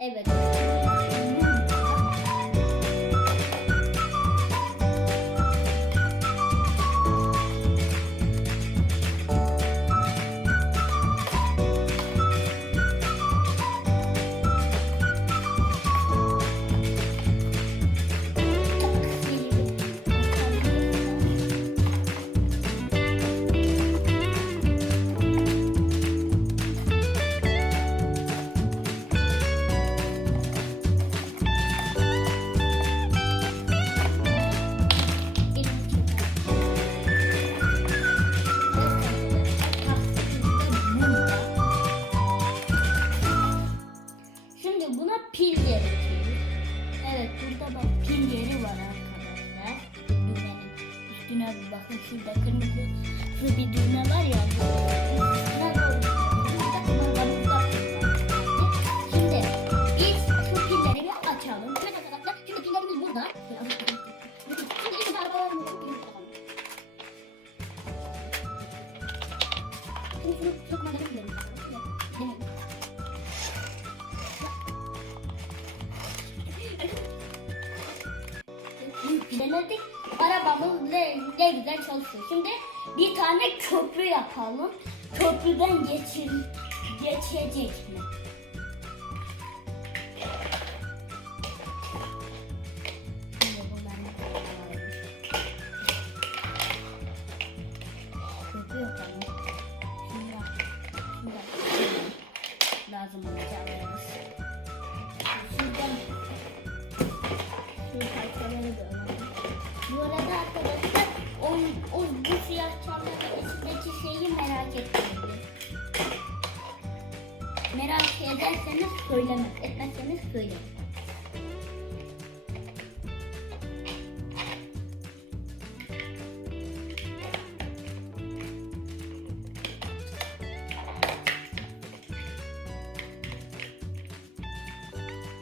Evet. pil gerekiyor. Evet burada bak pil yeri var arkadaşlar. Düğmenin üstüne bir bakın şurada kırmızı şu bir düğme var ya. Şimdi biz şu pilleri bir açalım. Evet arkadaşlar şimdi pillerimiz burada. Şimdi sokmaları bilmiyorum. Denedik. Arabamız ne, ne güzel çalışıyor. Şimdi bir tane köprü yapalım. Köprüden geçir, geçecek mi? Lazım olacağımız. Şuradan şu parçaları da alalım. Bu arada arkadaşlar o, o bu siyah çantanın içindeki şeyi merak etmeyin. Merak ederseniz söylemez. Etmezseniz söyleyin.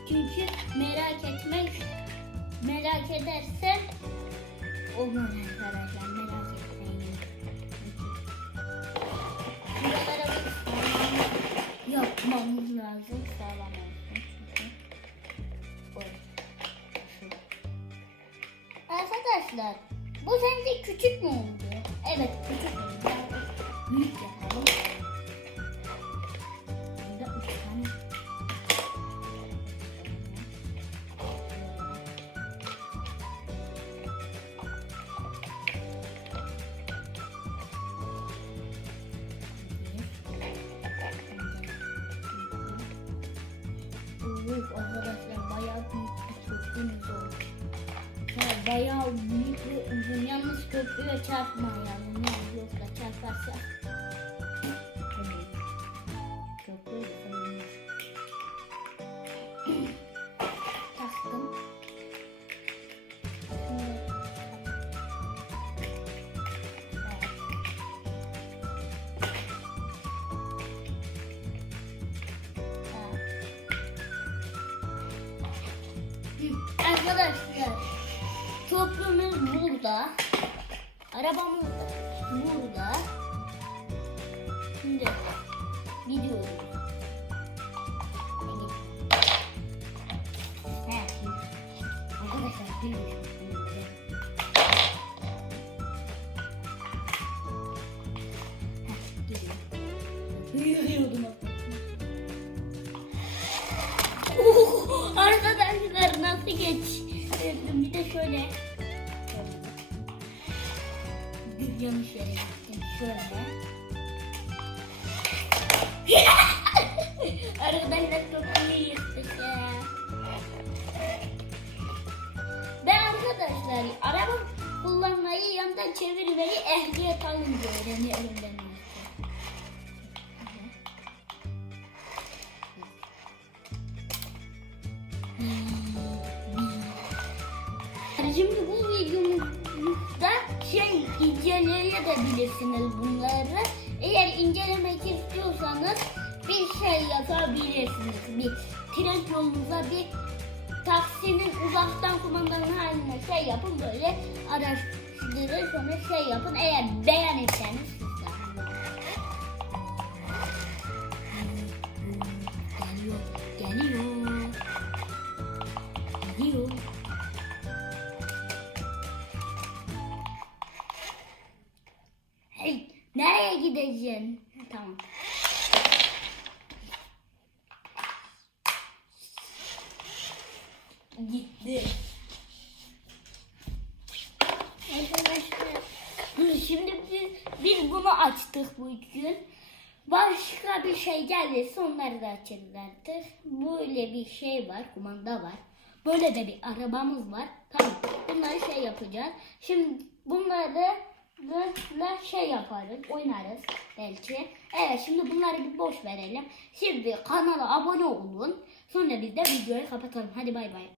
Çünkü merak etmek merak edersen olmaz arkadaşlar merak etmeyin. Buralara yapmamız lazım sağlam olsun. Arkadaşlar bu sence küçük mü oldu? Evet küçük oldu. Büyük yapalım. Bayağı büyük uzun. Yalnız köprüye çarpmayalım. Ne yoksa çarparsa. Taktım. Arkadaşlar köprümüz burada. Arabamız da burada. Şimdi gidiyoruz. Arkadaşlar arkadaşlar nasıl geç? Şöyle. Yanlış yere gittim. Şöyle. arkadaşlar çok iyi yırttık ya. Ben arkadaşlar araba kullanmayı yandan çevirmeyi ehliyet alınca öğreniyorum ben. artık. İnceleyebilirsiniz bunları. Eğer incelemek istiyorsanız bir şey yapabilirsiniz. Bir tren yolunuza bir taksinin uzaktan kumandanın haline şey yapın böyle araştırın sonra şey yapın. Eğer beğenirseniz. Geliyor, geliyor. Geliyor. Gideceksin? Tamam. Gitti. Arkadaşlar, şimdi biz, biz bunu açtık bugün. Başka bir şey gelirse onları da açarız artık. Böyle bir şey var, kumanda var. Böyle de bir arabamız var. Tamam, bunları şey yapacağız. Şimdi bunları da şey yaparız, oynarız belki. Evet, şimdi bunları bir boş verelim. Şimdi kanala abone olun. Sonra biz de videoyu kapatalım. Hadi bay bay.